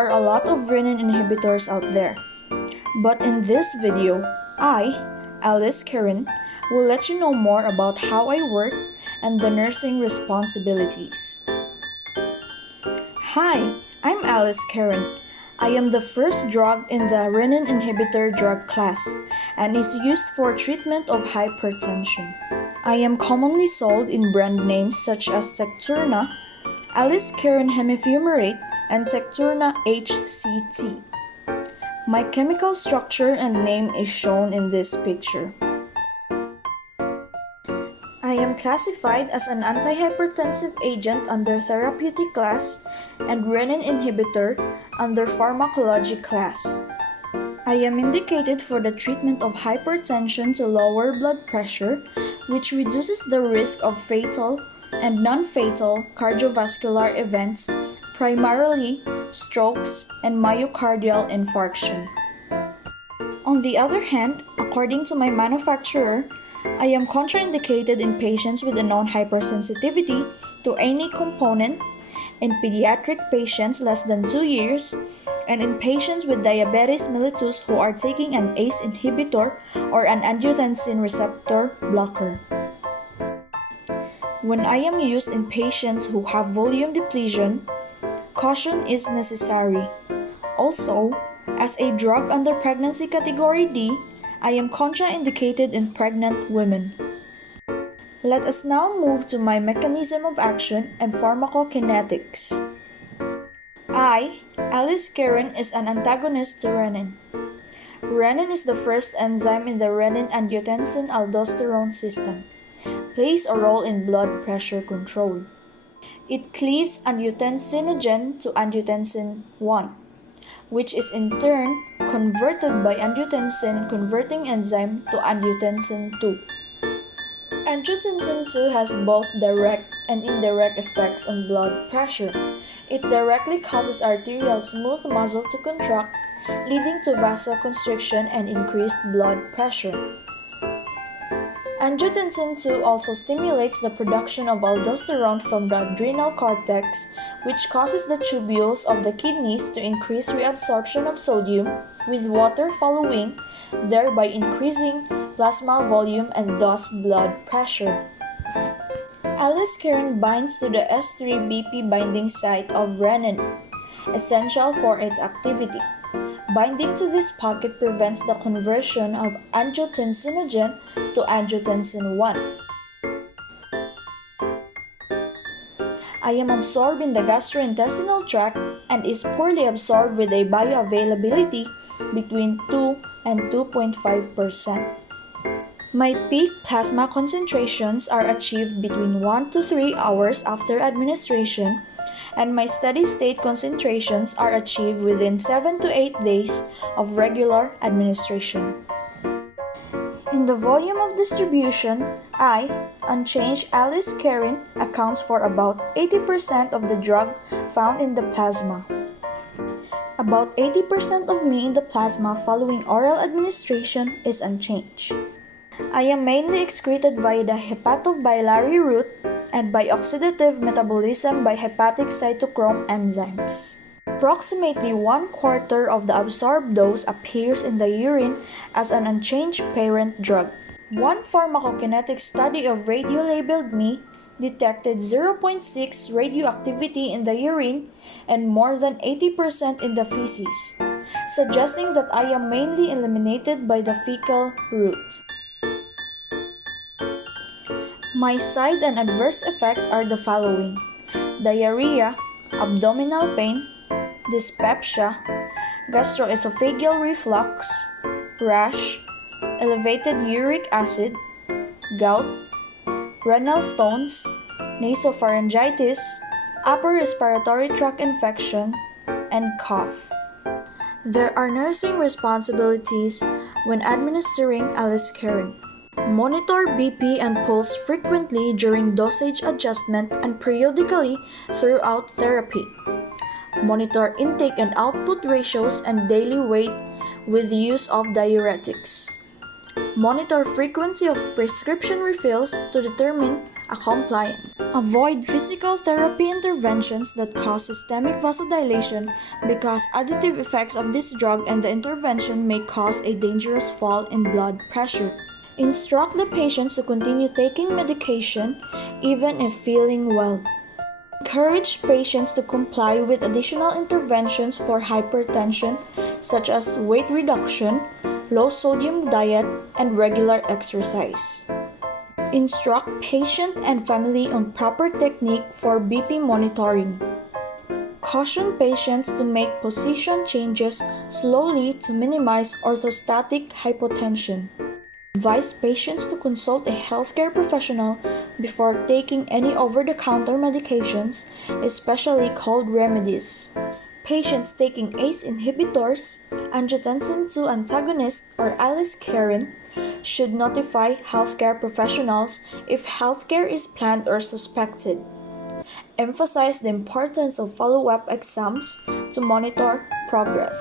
are a lot of renin inhibitors out there. But in this video, I, Aliskiren, will let you know more about how I work and the nursing responsibilities. Hi, I'm Aliskiren. I am the first drug in the renin inhibitor drug class and is used for treatment of hypertension. I am commonly sold in brand names such as Tecturna, Aliskiren hemifumarate, and Tecturna HCT. My chemical structure and name is shown in this picture. I am classified as an antihypertensive agent under therapeutic class and renin inhibitor under pharmacology class. I am indicated for the treatment of hypertension to lower blood pressure, which reduces the risk of fatal and non-fatal cardiovascular events, primarily strokes and myocardial infarction. On the other hand, according to my manufacturer, I am contraindicated in patients with a known hypersensitivity to any component, in pediatric patients less than 2 years, and in patients with diabetes mellitus who are taking an ACE inhibitor or an angiotensin receptor blocker. When I am used in patients who have volume depletion, caution is necessary. Also, as a drug under pregnancy category D, I am contraindicated in pregnant women. Let us now move to my mechanism of action and pharmacokinetics. Aliskiren is an antagonist to renin. Renin is the first enzyme in the renin-angiotensin-aldosterone system, plays a role in blood pressure control. It cleaves angiotensinogen to angiotensin 1, which is in turn converted by angiotensin converting enzyme to angiotensin 2. Angiotensin 2 has both direct and indirect effects on blood pressure. It directly causes arterial smooth muscle to contract, leading to vasoconstriction and increased blood pressure. Angiotensin 2 also stimulates the production of aldosterone from the adrenal cortex, which causes the tubules of the kidneys to increase reabsorption of sodium, with water following, thereby increasing plasma volume and thus blood pressure. Aliskiren binds to the S3BP binding site of renin, essential for its activity. Binding to this pocket prevents the conversion of angiotensinogen to angiotensin 1. I am absorbed in the gastrointestinal tract and is poorly absorbed with a bioavailability between 2 and 2.5%. My peak plasma concentrations are achieved between 1 to 3 hours after administration, and my steady-state concentrations are achieved within 7 to 8 days of regular administration. In the volume of distribution, unchanged Aliskiren accounts for about 80% of the drug found in the plasma. About 80% of me in the plasma following oral administration is unchanged. I am mainly excreted via the hepatobiliary route and by oxidative metabolism by hepatic cytochrome enzymes. Approximately 1/4 of the absorbed dose appears in the urine as an unchanged parent drug. One pharmacokinetic study of radiolabeled me detected 0.6 radioactivity in the urine and more than 80% in the feces, suggesting that I am mainly eliminated by the fecal route. My side and adverse effects are the following: diarrhea, abdominal pain, dyspepsia, gastroesophageal reflux, rash, elevated uric acid, gout, renal stones, nasopharyngitis, upper respiratory tract infection, and cough. There are nursing responsibilities when administering Aliskiren. Monitor BP and pulse frequently during dosage adjustment and periodically throughout therapy. Monitor intake and output ratios and daily weight with use of diuretics. Monitor frequency of prescription refills to determine compliant. Avoid physical therapy interventions that cause systemic vasodilation because additive effects of this drug and the intervention may cause a dangerous fall in blood pressure. Instruct the patients to continue taking medication even if feeling well. Encourage patients to comply with additional interventions for hypertension such as weight reduction, low sodium diet, and regular exercise. Instruct patient and family on proper technique for BP monitoring. Caution patients to make position changes slowly to minimize orthostatic hypotension. Advise patients to consult a healthcare professional before taking any over-the-counter medications, especially cold remedies. Patients taking ACE inhibitors, angiotensin II antagonists, or Aliskiren should notify healthcare professionals if healthcare is planned or suspected. Emphasize the importance of follow-up exams to monitor progress.